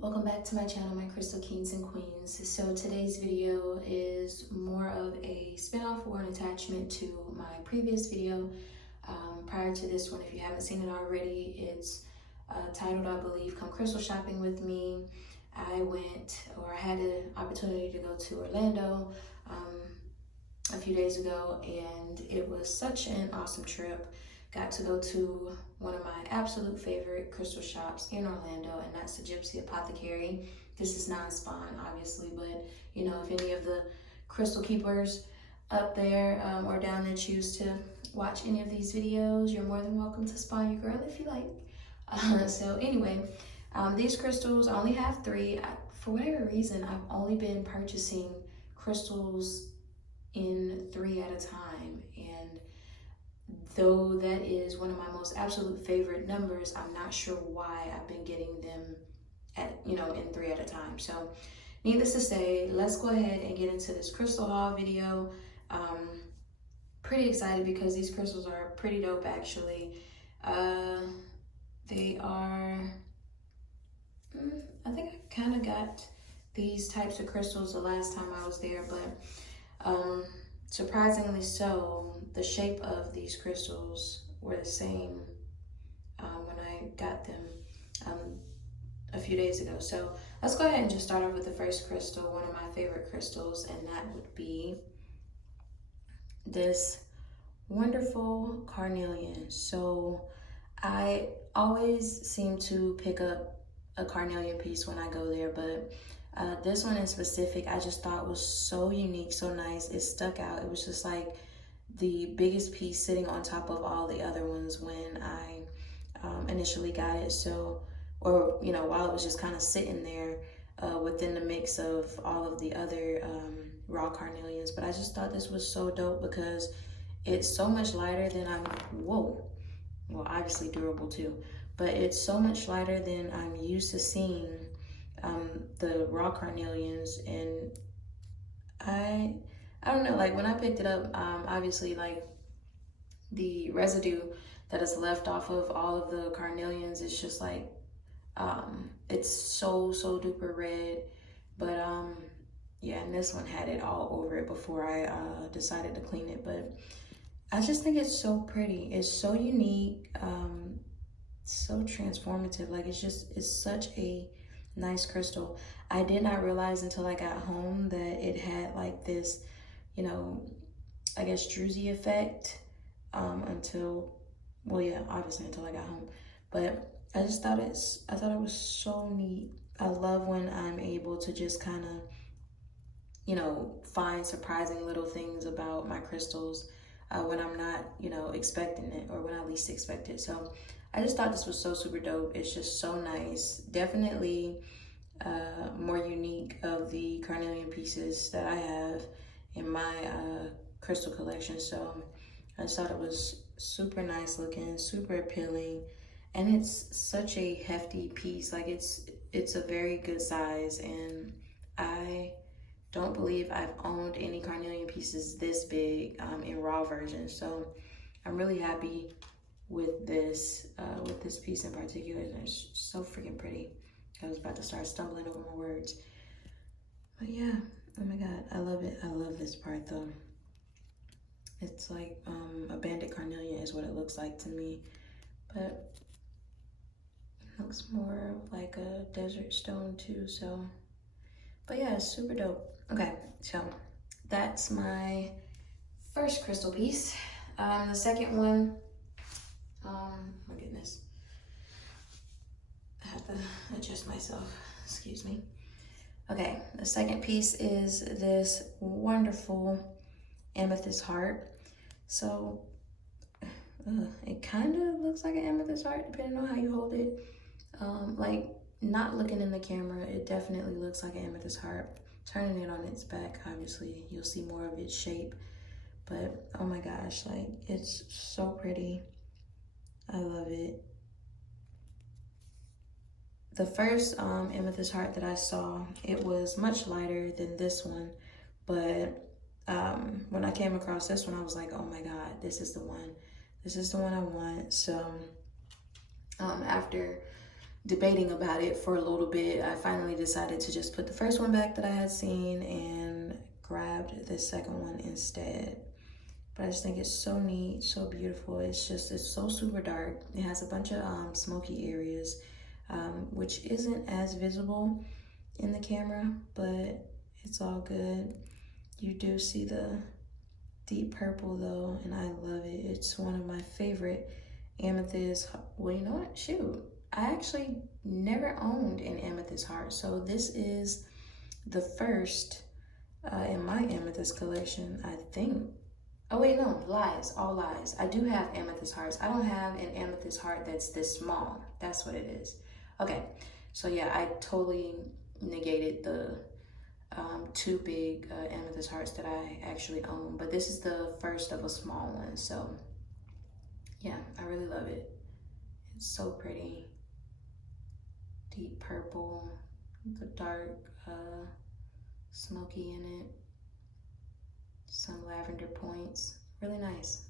Welcome back to my channel, my crystal kings and queens. So today's video is more of a spin-off or an attachment to my previous video. Prior to this one, if you haven't seen it already, it's titled, I believe, Come Crystal Shopping With Me. I had the opportunity to go to Orlando a few days ago, and it was such an awesome trip. Got to go to one of my absolute favorite crystal shops in Orlando, and that's the Gypsy Apothecary. This is non-spawn, obviously, but you know, if any of the crystal keepers up there or down there choose to watch any of these videos, you're more than welcome to spawn your girl if you like. So anyway, these crystals, I only have 3. For whatever reason, I've only been purchasing crystals in 3 at a time, and though that is one of my most absolute favorite numbers, I'm not sure why I've been getting them in 3 at a time. So needless to say, let's go ahead and get into this crystal haul video. Pretty excited because these crystals are pretty dope actually. They are, I think I kind of got these types of crystals the last time I was there, but surprisingly so, the shape of these crystals were the same when I got them a few days ago. So let's go ahead and just start off with the first crystal, one of my favorite crystals, and that would be this wonderful carnelian. So I always seem to pick up a carnelian piece when I go there, but this one in specific, I just thought was so unique, so nice. It stuck out. It was just like the biggest piece sitting on top of all the other ones when I initially got it. So, or, you know, while it was just kind of sitting there within the mix of all of the other raw carnelians. But I just thought this was so dope because it's so much lighter than well, obviously durable too, but it's so much lighter than I'm used to seeing the raw carnelians. And I don't know, like when I picked it up, obviously like the residue that is left off of all of the carnelians is just like it's so duper red. But yeah, and this one had it all over it before I decided to clean it. But I just think it's so pretty. It's so unique, so transformative. Like it's such a nice crystal. I did not realize until I got home that it had like this, you know, I guess druzy effect until, well, yeah, obviously until I got home. But I thought it was so neat. I love when I'm able to just kind of, you know, find surprising little things about my crystals when I'm not, you know, expecting it, or when I least expect it. So I just thought this was so super dope. It's just so nice. Definitely more unique of the carnelian pieces that I have in my crystal collection. So I just thought it was super nice looking, super appealing, and it's such a hefty piece. Like it's a very good size, and I don't believe I've owned any carnelian pieces this big in raw version. So I'm really happy with this piece in particular. It's so freaking pretty. I was about to start stumbling over my words. But yeah, oh my God, I love it. I love this part though. It's like a banded carnelian is what it looks like to me. But it looks more like a desert stone too, so. But yeah, it's super dope. Okay, so that's my first crystal piece. The second one, my goodness. I have to adjust myself, excuse me. Okay, the second piece is this wonderful amethyst heart. So it kind of looks like an amethyst heart depending on how you hold it. Like not looking in the camera, it definitely looks like an amethyst heart. Turning it on its back, obviously you'll see more of its shape. But oh my gosh, like it's so pretty. I love it. The first amethyst heart that I saw, it was much lighter than this one, but when I came across this one, I was like, oh my God, this is the one. This is the one I want. So after debating about it for a little bit, I finally decided to just put the first one back that I had seen and grabbed the second one instead. But I just think it's so neat, so beautiful. It's so super dark. It has a bunch of smoky areas, which isn't as visible in the camera, but it's all good. You do see the deep purple though, and I love it. It's one of my favorite amethyst. Well, you know what? Shoot. I actually never owned an amethyst heart, so this is the first in my amethyst collection, I think. Oh wait, no, lies, all lies. I do have amethyst hearts. I don't have an amethyst heart that's this small. That's what it is. Okay, so yeah, I totally negated the two big amethyst hearts that I actually own, but this is the first of a small one, so yeah, I really love it. It's so pretty. Deep purple, the dark smoky in it, some lavender points, really nice.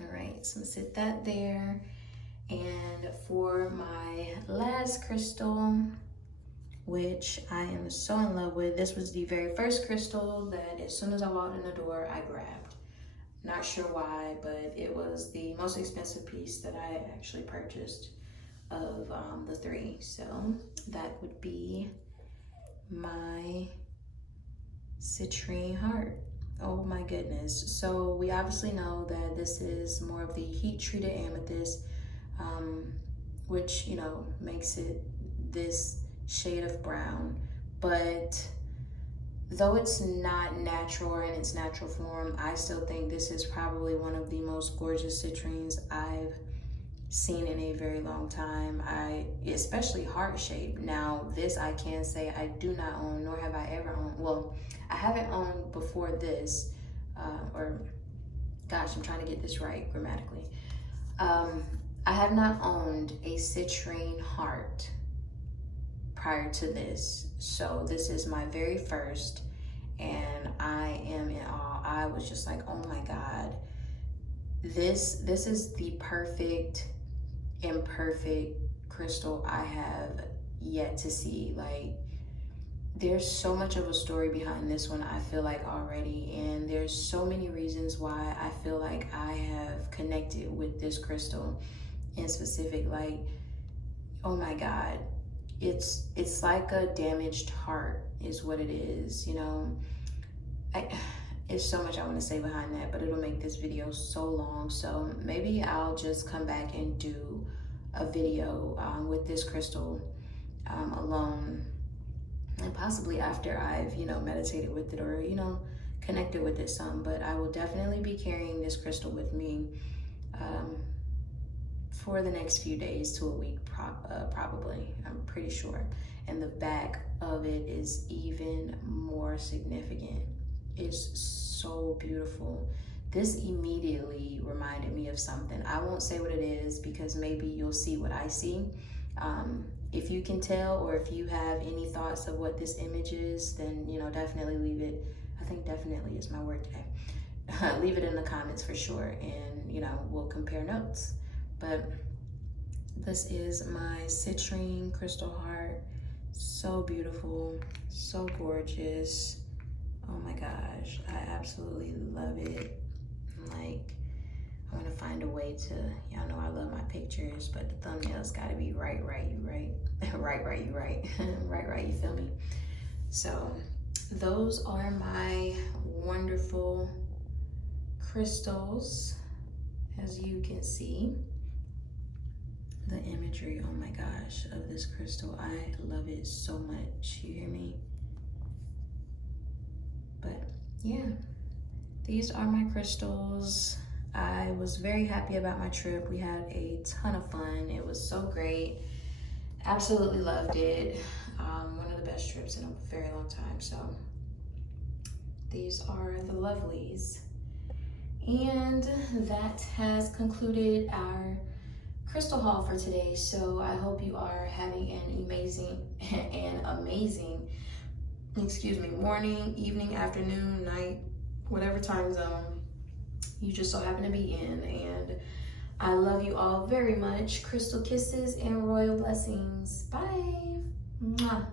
All right, so I'm gonna sit that there. And for my last crystal, which I am so in love with, this was the very first crystal that as soon as I walked in the door, I grabbed. Not sure why, but it was the most expensive piece that I actually purchased of the three. So that would be my Citrine Heart. Oh my goodness. So we obviously know that this is more of the heat treated amethyst, which, you know, makes it this shade of brown. But though it's not natural or in its natural form, I still think this is probably one of the most gorgeous citrines I've seen in a very long time. Especially heart shape. Now this I can say I do not own, nor have I ever owned. Well, I haven't owned before this, or gosh, I'm trying to get this right grammatically. I have not owned a citrine heart prior to this, so this is my very first, and I am in awe. I was just like, oh my god, this is the perfect imperfect crystal I have yet to see. Like, there's so much of a story behind this one, I feel like, already, and there's so many reasons why I feel like I have connected with this crystal in specific. Like, oh my god, it's like a damaged heart is what it is, you know. It's so much I want to say behind that, but it'll make this video so long. So maybe I'll just come back and do a video with this crystal alone, and possibly after I've, you know, meditated with it, or, you know, connected with it some. But I will definitely be carrying this crystal with me for the next few days to a week, probably, I'm pretty sure. And the back of it is even more significant. It's so beautiful. This immediately reminded me of something. I won't say what it is because maybe you'll see what I see. If you can tell, or if you have any thoughts of what this image is, then, you know, definitely leave it. I think definitely is my word today. Leave it in the comments for sure, and, you know, we'll compare notes. But this is my citrine crystal heart. So beautiful, so gorgeous. Oh my gosh, I absolutely love it. Like, I want to find a way to, y'all know I love my pictures, but the thumbnail's got to be right, you right. right, you right. right, you feel me? So those are my wonderful crystals. As you can see, the imagery, oh my gosh, of this crystal, I love it so much. You hear me? But yeah, these are my crystals. I was very happy about my trip. We had a ton of fun. It was so great. Absolutely loved it. One of the best trips in a very long time. So these are the lovelies. And that has concluded our crystal haul for today. So I hope you are having an amazing, excuse me, morning, evening, afternoon, night, whatever time zone you just so happen to be in. And I love you all very much. Crystal kisses and royal blessings. Bye. Mwah.